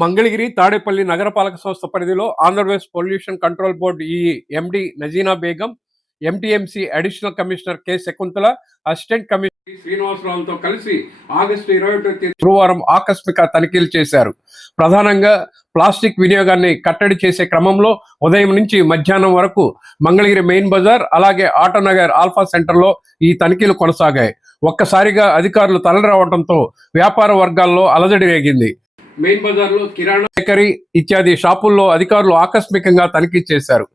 మంగళగిరి తాడేపల్లి నగరపాలక సంస్థ పరిధిలో ఆంధ్రప్రదేశ్ పొల్యూషన్ కంట్రోల్ బోర్డు ఈ MD Najeena Begum MTMC additional commissioner K Shakuntala assistant commissioner శ్రీనివాసరావుతో కలిసి ఆగస్టు ఇరవై ఒకటో తేదీ గురువారం ఆకస్మిక తనిఖీలు చేశారు. ప్రధానంగా ప్లాస్టిక్ వినియోగాన్ని కట్టడి చేసే క్రమంలో ఉదయం నుంచి మధ్యాహ్నం వరకు మంగళగిరి మెయిన్ బజార్ అలాగే ఆటోనగర్ ఆల్ఫా సెంటర్లో ఈ తనిఖీలు కొనసాగాయి. ఒక్కసారిగా అధికారులు తలరావడంతో వ్యాపార వర్గాల్లో అలజడి రేగింది. మెయిన్ బజార్లో కిరాణా బేకరీ ఇత్యాది షాపుల్లో అధికారులు ఆకస్మికంగా తనిఖీ చేశారు.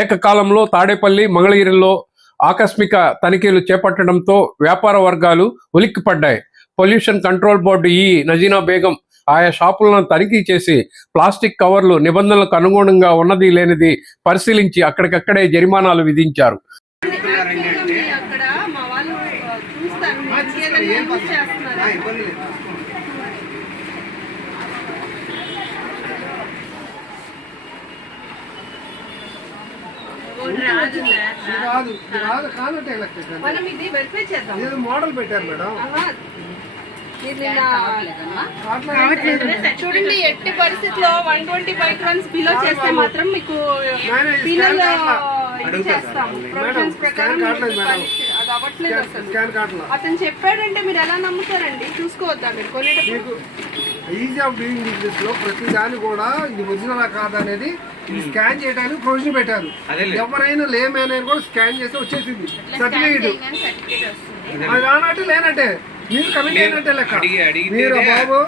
ఏకకాలంలో తాడేపల్లి మంగళగిరిలో ఆకస్మిక తనిఖీలు చేపట్టడంతో వ్యాపార వర్గాలు ఉలిక్కిపడ్డాయి. పొల్యూషన్ కంట్రోల్ బోర్డు ఈ నజీనా బేగం ఆయా షాపులను తనిఖీ చేసి ప్లాస్టిక్ కవర్లు నిబంధనలకు అనుగుణంగా ఉన్నది లేనిది పరిశీలించి అక్కడికక్కడే జరిమానాలు విధించారు. అక్కడ మా వాళ్ళు చూస్తారు మీరు ఏదైనా యూజ్ చేస్తున్నారా ఇది రాదు ఇది రాదు కాదంటే ఎలక్ట్రిక్ అంటే. మనం ఇది వెరిఫై చేద్దాం. ఏదో మోడల్ పెట్టారు మేడం. చూడండి ఎట్టి పరిస్థితిలో వన్ ట్వంటీ మైక్రాన్స్ బిలో చేస్తే మాత్రం మీకు పిల్లలు అతను చెప్పాడంటే మీరు ఎలా నమ్ముతారండి? చూసుకోవద్దా మీరు? కొనేటప్పుడు మీకు ఈజీ ఆఫ్ డూయింగ్ బిజినెస్లో ప్రతి దాన్ని కూడా ఇది ఒరిజినల్ కాదా అనేది ఇది స్కాన్ చేయడానికి ప్రొవిజన్ పెట్టారు. ఎవరైనా లేమేన్ కూడా స్కాన్ చేస్తే వచ్చేసింది. సర్టిఫికేట్ అది రానట్టు లేనట్టే. మీరు కమిటీ అయినట్టే లెక్క. మీరు బాబు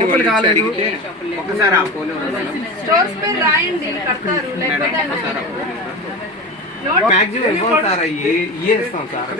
లోకల్ కాలేదు. మాక్సిమం సార్ ఇస్తాం సార్.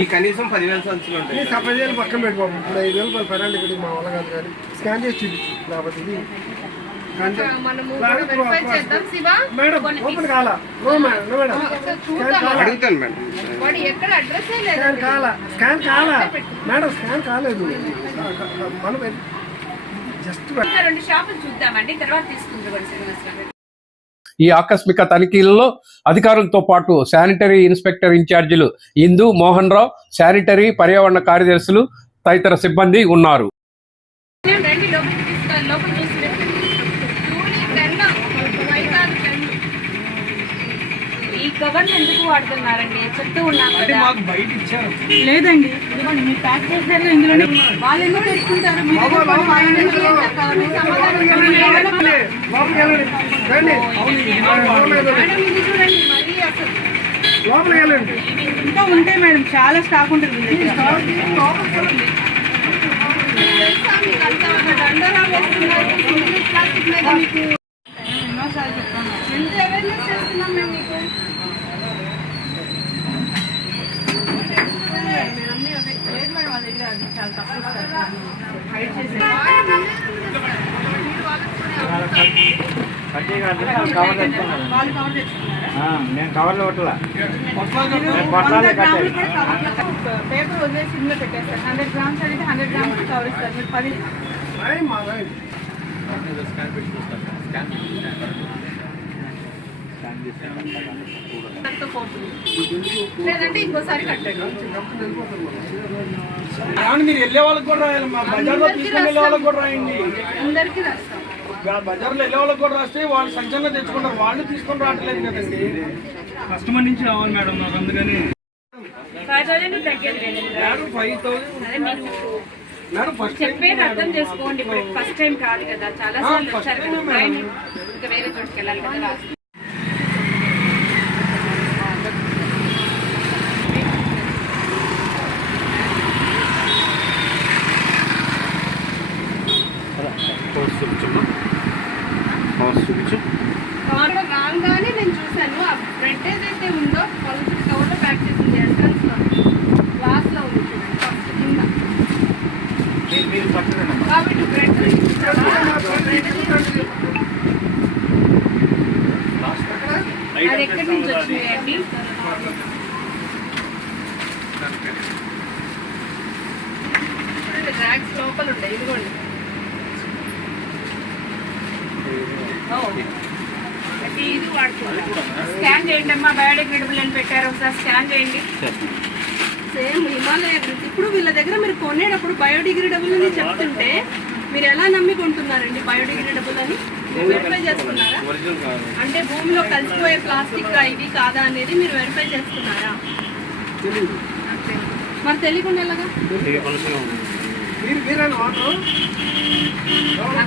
ఈ కనీసం పదివేల సంచులు ఉంటాయి ఈ సపరేట్ వేలు పక్కన పెట్టుకోము ఇప్పుడు ఐదు వేలు రూపాయలు ఫైనాన్స్ ఇక్కడ మా వల్ల కాదు కానీ స్కాన్ చేసి చూపించు. లేకపోతే ఇది. అంటే మనము వెరిఫై చేద్దాం శివ. మేడం ఓపెన్ కాలా ఓ మేడం నో మేడం. ఒకసారి స్కాన్ చూద్దాం. కాలా అడుగుతాను మేడం. వాడు ఎక్కడ అడ్రస్ స్కాన్ లేదు. కాలా స్కాన్ కాలా మేడం స్కాన్ కాలేదు. మనం జస్ట్ రెండు షాపులు చూద్దామండి. తర్వాత శ్రీనివాసరావు ఈ ఆకస్మిక తనిఖీలలో అధికారులతో పాటు శానిటరీ ఇన్స్పెక్టర్ ఇన్ఛార్జీలు ఇందు మోహన్ రావు శానిటరీ పర్యావరణ కార్యదర్శులు తదితర సిబ్బంది ఉన్నారు రండి లోపలికి తీసుకెళ్ళి లోపల చూసి టెన్ ఫైవ్ కాదు టెన్ కవర్ ఎందుకు వాడుతున్నారండి? చెప్తూ ఉన్నాం కదా. లేదండి. ఇదిగోండి మీరు ప్యాక్ చేశారు ఇందులోనే వాళ్ళు ఎందుకు తెచ్చుకుంటారు ఇంకా ఉంటాయి మేడం చాలా స్టాక్ ఉంటుంది మీ దండరా వేస్తున్నారు సింగిల్ ప్లాస్టిక్ మీద మీకు ఎన్నోసార్లు చెప్తాను ఎంత అవేర్నెస్ చేస్తున్నాం మేము మీకు లేదు మేడం వాళ్ళ దగ్గర అది చాలా తక్కువ. హైడ్ చేసి నేను కవర్లో కొట్టలా పేపర్ వదిలేసి ఇందులో పెట్టేస్తారు హండ్రెడ్ గ్రామ్స్ అడిగితే హండ్రెడ్ గ్రామ్స్ కవర్ ఇస్తారు మీరు పది రైట్ మా రైట్ అంతా పోతుంది. లేదంటే ఇంకోసారి కట్టండి. కానీ మీరు వెళ్ళే వాళ్ళకి కూడా రాయాలి. మా బజార్లో తీసుకుని వెళ్ళే వాళ్ళకి కూడా రాయండి. అందరికీ రాస్తాం. బజార్లో వెళ్ళే వాళ్ళకి కూడా రాస్తే వాళ్ళు సంచలనం తెచ్చుకుంటారు. వాళ్ళు తీసుకొని రావట్లేదు కదండి. కస్టమర్ నుంచి రావాలి మేడం నాకు అందుకని. ఫైవ్ థౌసండ్ తగ్గేది. లేదు మేడం ఫైవ్ థౌసండ్ అదే మీరు మేడం ఫస్ట్ చెప్పేది అర్థం చేసుకోండి. ఇప్పుడు ఫస్ట్ టైం కాదు కదా చాలా సార్లు వచ్చారు కదా ట్రైన్ ఇంకా వేరే చోటుకి వెళ్ళాలి కదా లాస్ట్ కవర్లో రాగానే నేను చూశాను ఆ బ్రెడ్ ఏదైతే ఉందో పలుచు కవర్లో ప్యాక్ చేసింది ఎంట్రన్స్లో గ్లాస్లో ఉంది చూడండి ఫస్ట్ కింద కాబట్టి బ్రెడ్ అది ఎక్కడి నుంచి వచ్చినాయండి? ర్యాక్స్ లోపల ఉంటాయి ఇదిగోండి. ఇది స్కాన్ చేయండి అమ్మా బయోడిగ్రేడబుల్ అని పెట్టారు ఒకసారి స్కాన్ చేయండి. సేమ్ హిమాలయ ఇప్పుడు వీళ్ళ దగ్గర మీరు కొనేటప్పుడు బయోడిగ్రేడబుల్ అని చెప్తుంటే మీరు ఎలా నమ్మి కొంటున్నారండి బయోడిగ్రేడబుల్ అని? వెరిఫై చేసుకున్నారా? అంటే భూమిలో కలిసిపోయే ప్లాస్టిక్ ఇది కాదా అనేది మీరు వెరిఫై చేసుకున్నారా? తెలియదు మరి తెలియకుండా ఎలాగా?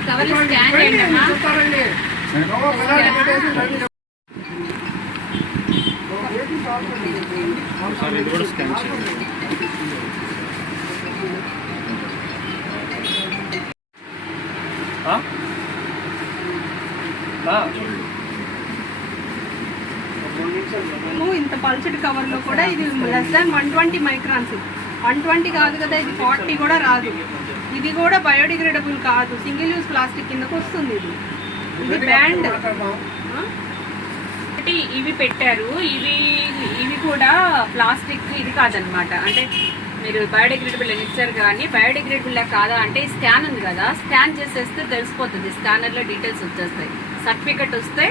కవర్లు స్కాన్ చేయండి అమ్మా. చూస్తారండి ఎవరో పిల్లలు పెట్టేసి రండి చెప్ప- ఒక ఏసీ చాలు. ఇది కూడా స్కాన్ చేయండి మేము ఇంత పల్చటి కవర్లో కూడా ఇది less than one twenty microns one twenty కాదు కదా ఇది ఫార్టీ కూడా రాదు. ఇది కూడా బయోడిగ్రేడబుల్ కాదు. సింగిల్ యూజ్ ప్లాస్టిక్ కిందకు వస్తుంది ఇది. ఇది బ్యాండ్ ఇవి పెట్టారు. ఇవి ఇవి కూడా ప్లాస్టిక్ ఇది కాదనమాట. అంటే మీరు బయోడిగ్రేడబుల్ అని ఇచ్చారు కానీ బయోడిగ్రేడబుల్ కాదా అంటే స్కాన్ ఉంది కదా స్కాన్ చేసేస్తే తెలిసిపోతుంది. స్కానర్లో డీటెయిల్స్ వచ్చేస్తాయి. సర్టిఫికెట్ వస్తే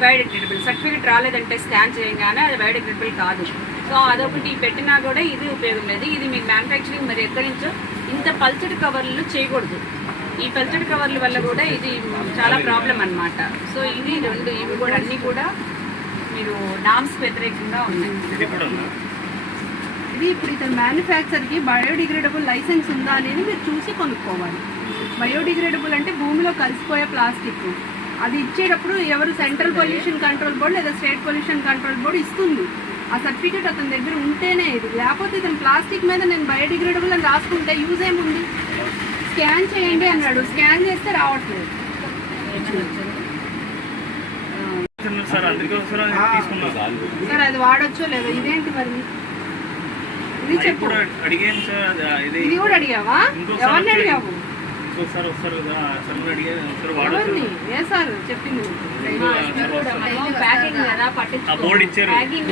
బయోడిగ్రేడబుల్. సర్టిఫికెట్ రాలేదంటే స్కాన్ చేయగానే అది బయోడిగ్రేడబుల్ కాదు. సో అదొకటి పెట్టినా కూడా ఇది ఉపయోగం లేదు. ఇది మీకు మ్యానుఫ్యాక్చరింగ్ మరి ఎక్కడి నుంచో ఇంత పల్చడి కవర్లు చేయకూడదు. ఈ పల్చడి కవర్ల వల్ల కూడా ఇది చాలా ప్రాబ్లం అన్నమాట. సో ఇది రెండు ఇవి కూడా అన్నీ కూడా మీరు నామ్స్ వ్యతిరేకంగా ఉన్నాయి. ఇది ఇప్పుడు ఇతను మ్యానుఫ్యాక్చర్కి బయోడిగ్రేడబుల్ లైసెన్స్ ఉందా అనేది మీరు చూసి కొనుక్కోవాలి. బయోడిగ్రేడబుల్ అంటే భూమిలో కలిసిపోయే ప్లాస్టిక్ అది ఇచ్చేటప్పుడు ఎవరు సెంట్రల్ పొల్యూషన్ కంట్రోల్ బోర్డు లేదా స్టేట్ పొల్యూషన్ కంట్రోల్ బోర్డు ఇస్తుంది. ఆ సర్టిఫికేట్ అతని దగ్గర ఉంటేనే ఇది. లేకపోతే ఇతను ప్లాస్టిక్ మీద నేను బయోడిగ్రేడబుల్ అని రాసుకుంటే యూజ్ ఏముంది? స్కాన్ చేయండి అన్నాడు. స్కాన్ చేస్తే రావట్లేదు. సార్ అది వాడొచ్చో లేదో? ఇదేంటి మరి? ఇది చెప్పు. అడిగాను సార్ ఇది ఇది కూడా అడిగావా? ఎవరిని అడిగావు? ఇంకోసారి వస్తారు కదా సార్ అడిగాను ఏ సార్ చెప్పింది? వస్తారు ప్యాకింగ్ కదా ఆ బోర్డు ఇచ్చారు. ప్యాకింగ్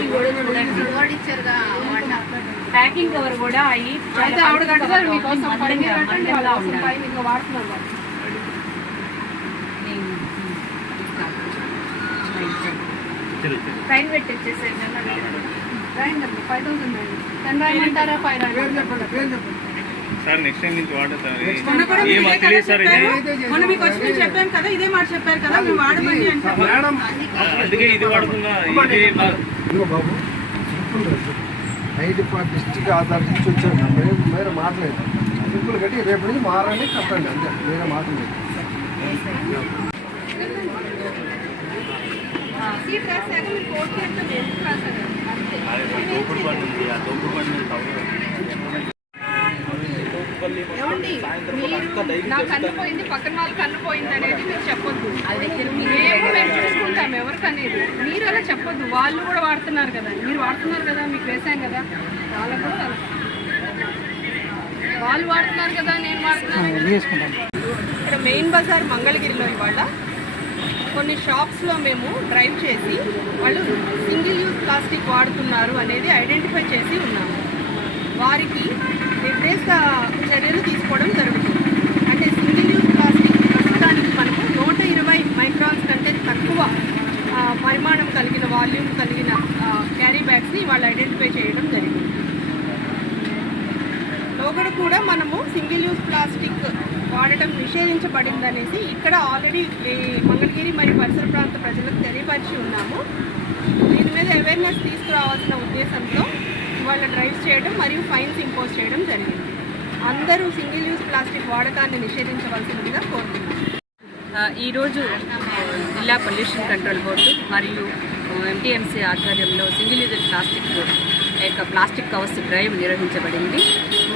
ప్యాకింగ్ కవర్ కూడా అయ్యి అయితే ఆవిడ కట్టారు మీకోసం పైన కట్టండి వాళ్ళ అవసరం పైన ఇంకా వాడుతున్నారు వాళ్ళు. ఫైన్ పెట్టించేసేయండి రాయండి ఫైవ్ థౌసండ్ రాయండి. టెన్ రాయమంటారా ఫైవ్ పేరు రాయండి చెప్పండి పేరు చెప్పండి. సార్ నెక్స్ట్ టైం నుంచి వాడతా. మొన్న మాకు వచ్చి చెప్పాను కదా ఇదే మాట చెప్పారు కదా మేము వాడమని అంటే ఇది ఇదిగో బాబు హైదరాబాద్ డిస్టిక్ ఆధార్ నుంచి వచ్చాను మీరు మీరు మాట్లాడలేదు సింపుల్ కట్టి రేపు నుంచి మారండి కట్టండి అంతే. వేరే మాట్లాడలేదు సీట్ రాశాక మీరు కోర్టు చేస్తే నా కన్ను పోయింది పక్కన వాళ్ళ కన్ను పోయింది అనేది మీరు చెప్పొద్దు. మేము మేము చూసుకుంటాం ఎవరికి అనేది. మీరు అలా చెప్పొద్దు. వాళ్ళు కూడా వాడుతున్నారు కదా. మీరు వాడుతున్నారు కదా మీకు వేసాం కదా. వాళ్ళకు కూడా. వాళ్ళు వాడుతున్నారు కదా నేను వాడుతున్నాను. ఇక్కడ మెయిన్ బజార్ మంగళగిరిలో ఇవాళ కొన్ని షాప్స్లో మేము డ్రైవ్ చేసి వాళ్ళు సింగిల్ యూజ్ ప్లాస్టిక్ వాడుతున్నారు అనేది ఐడెంటిఫై చేసి ఉన్నాము. వారికి నిర్దేశ చర్యలు తీసుకోవడం జరుగుతుంది. అంటే సింగిల్ యూజ్ ప్లాస్టిక్ ప్రస్తుతానికి మనము నూట ఇరవై మైక్రాన్స్ కంటే తక్కువ పరిమాణం కలిగిన వాల్యూమ్ కలిగిన క్యారీ బ్యాగ్స్ని వాళ్ళు ఐడెంటిఫై చేయడం జరిగింది. లోగడ కూడా మనము సింగిల్ యూజ్ ప్లాస్టిక్ వాడటం నిషేధించబడిందనేసి ఇక్కడ ఆల్రెడీ మంగళగిరి మరియు పరిసర ప్రాంత ప్రజలకు తెలియపరిచి ఉన్నాము. దీని మీద అవేర్నెస్ తీసుకురావాల్సిన ఉద్దేశంతో వాళ్ళ డ్రైవ్ చేయడం మరియు ఫైన్స్ ఇంపోజ్ చేయడం జరిగింది. అందరూ సింగిల్ యూజ్ ప్లాస్టిక్ వాడకాన్ని నిషేధించవలసిందిగా కోరుతున్నాను ఈరోజు జిల్లా పొల్యూషన్ కంట్రోల్ బోర్డు మరియు ఎంటీఎంసీ ఆధ్వర్యంలో సింగిల్ యూజర్ ప్లాస్టిక్ యొక్క ప్లాస్టిక్ కవర్స్ డ్రైవ్ నిర్వహించబడింది.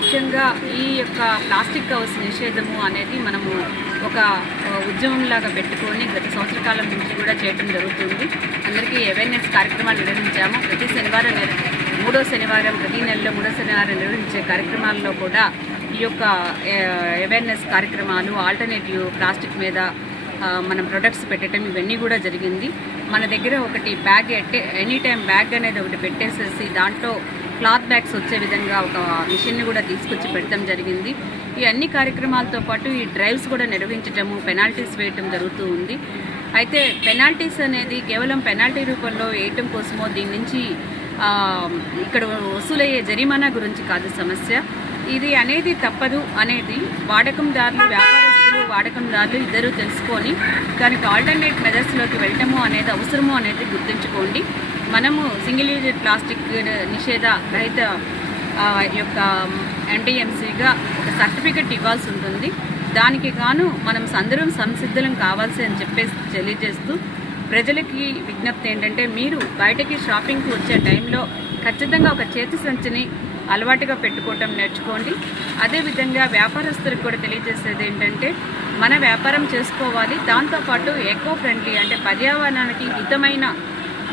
ముఖ్యంగా ఈ యొక్క ప్లాస్టిక్ కవర్స్ నిషేధము అనేది మనము ఒక ఉద్యమంలాగా పెట్టుకొని గత సంవత్సర కాలం నుంచి కూడా చేయడం జరుగుతుంది. అందరికీ అవేర్నెస్ కార్యక్రమాలు నిర్వహించాము. ప్రతి శనివారం మూడో శనివారం ప్రతి నెలలో మూడో శనివారం నిర్వహించే కార్యక్రమాల్లో కూడా ఈ యొక్క అవేర్నెస్ కార్యక్రమాలు ఆల్టర్నేటివ్ ప్లాస్టిక్ మీద మనం ప్రొడక్ట్స్ పెట్టడం ఇవన్నీ కూడా జరిగింది. మన దగ్గర ఒకటి బ్యాగ్ ఎట్టే ఎనీ టైం బ్యాగ్ అనేది ఒకటి పెట్టేసేసి దాంట్లో క్లాత్ బ్యాగ్స్ వచ్చే విధంగా ఒక మిషన్ని కూడా తీసుకొచ్చి పెట్టడం జరిగింది. ఈ అన్ని కార్యక్రమాలతో పాటు ఈ డ్రైవ్స్ కూడా నిర్వహించటము పెనాల్టీస్ వేయటం జరుగుతూ ఉంది. అయితే పెనాల్టీస్ అనేది కేవలం పెనాల్టీ రూపంలో వేయటం కోసమో దీని నుంచి ఇక్కడ వసూలయ్యే జరిమానా గురించి కాదు సమస్య. ఇది అనేది తప్పదు అనేది వాడకందారులు వ్యాపారస్తులు వాడకందారులు ఇద్దరూ తెలుసుకొని దానికి ఆల్టర్నేట్ మెథడ్స్లోకి వెళ్ళటము అనేది అవసరము అనేది గుర్తుంచుకోండి. మనము సింగిల్ యూజ్ ప్లాస్టిక్ నిషేధ రహిత యొక్క ఎన్టీఎంసీగా ఒక సర్టిఫికెట్ ఇవ్వాల్సి ఉంటుంది. దానికి గాను మనం అందరం సంసిద్ధులం కావాల్సి అని చెప్పేసి తెలియజేస్తూ ప్రజలకి విజ్ఞప్తి ఏంటంటే మీరు బయటకి షాపింగ్కి వచ్చే టైంలో ఖచ్చితంగా ఒక చేతి సంచిని అలవాటుగా పెట్టుకోవటం నేర్చుకోండి. అదేవిధంగా వ్యాపారస్తులకు కూడా తెలియజేసేది ఏంటంటే మన వ్యాపారం చేసుకోవాలి. దాంతోపాటు ఎకో ఫ్రెండ్లీ అంటే పర్యావరణానికి హితమైన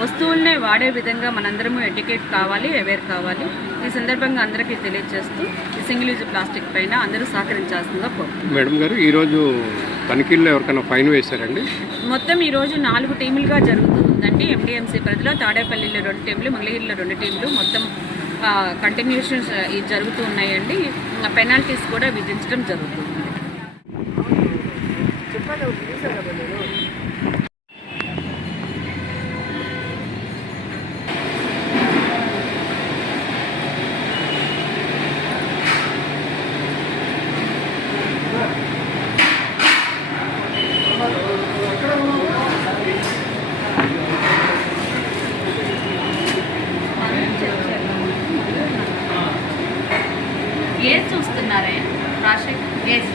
వస్తువులనే వాడే విధంగా మనందరము ఎడ్యుకేట్ కావాలి అవేర్ కావాలి. ఈ సందర్భంగా అందరికీ తెలియజేస్తూ ఈ సింగిల్ యూజ్ ప్లాస్టిక్ పైన అందరూ సహకరించాల్సిందిగా కోరుతున్నాను మేడం గారు ఈరోజు తనిఖీల్లో ఎవరికైనా ఫైన్ వేశారండి? మొత్తం ఈరోజు నాలుగు టీములుగా జరుగుతుందండి. ఎండిఎంసీ పరిధిలో తాడేపల్లిలో రెండు టీంలు మంగళగిరిలో రెండు టీంలు మొత్తం కంటిన్యూషన్స్ జరుగుతూ ఉన్నాయండి. పెనాల్టీస్ కూడా విధించడం జరుగుతుంది చెప్పాను చూసాను కదా నేను ఏది చూస్తున్నారే రాజశేఖర్ ఏజ్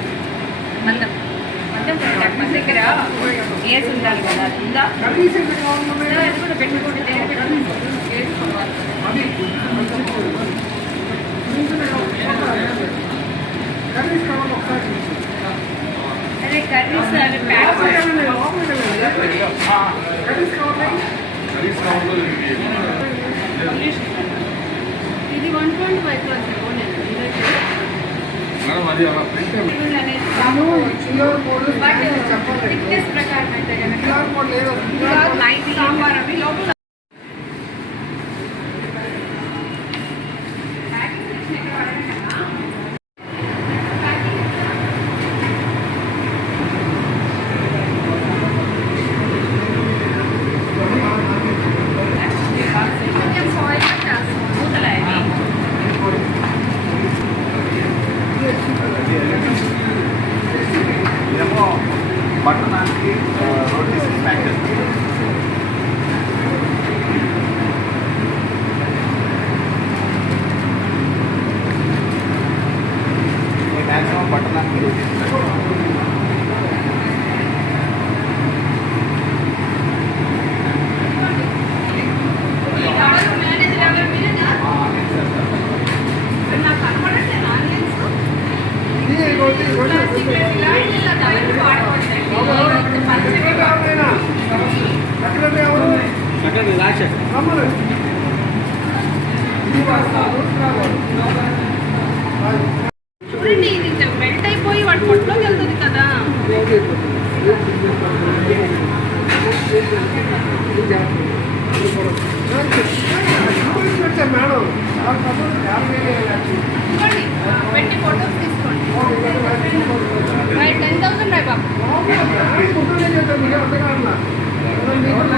మందం మందం మన దగ్గర ఏజ్ ఉండాలి కదా అది ఉందా కనీసం ఇక్కడ కావాలన్నా అది కూడా పెట్టుకోండి దేని పెట్టుకోండి ఏజ్ కొనాలి. కనీసం కావాలి ఒకసారి అదే కర్రీస్ అవి ప్యాక్ ఇది one twenty five code but thickness ప్రకారం అయితే కనుక సాంబార్ అవి లోపల కొంచెం సాయిల్ మూతలు అవి పట్టణానికి రోడ్ డిసీజ్ ప్యాక్ చేస్తాం మ్యాక్సిమం పట్టణానికి రోడ్ డిసీజ్ మేనేజర్ ఎవరు మీరేనా నాకు కనపడట్లేదు ఆన్లైన్స్ ఇది రోడ్డు రోడ్డు ఎక్కడ ఎవరు రమ్మను చూడండి ఇది మెల్ట్ అయిపోయి వాడి పొట్టులోకి వెళ్తుంది కదా. మేడం పెట్టి ఫొటోస్ తీసుకోండి. టెన్ థౌసండ్ రాయి బాబు. సార్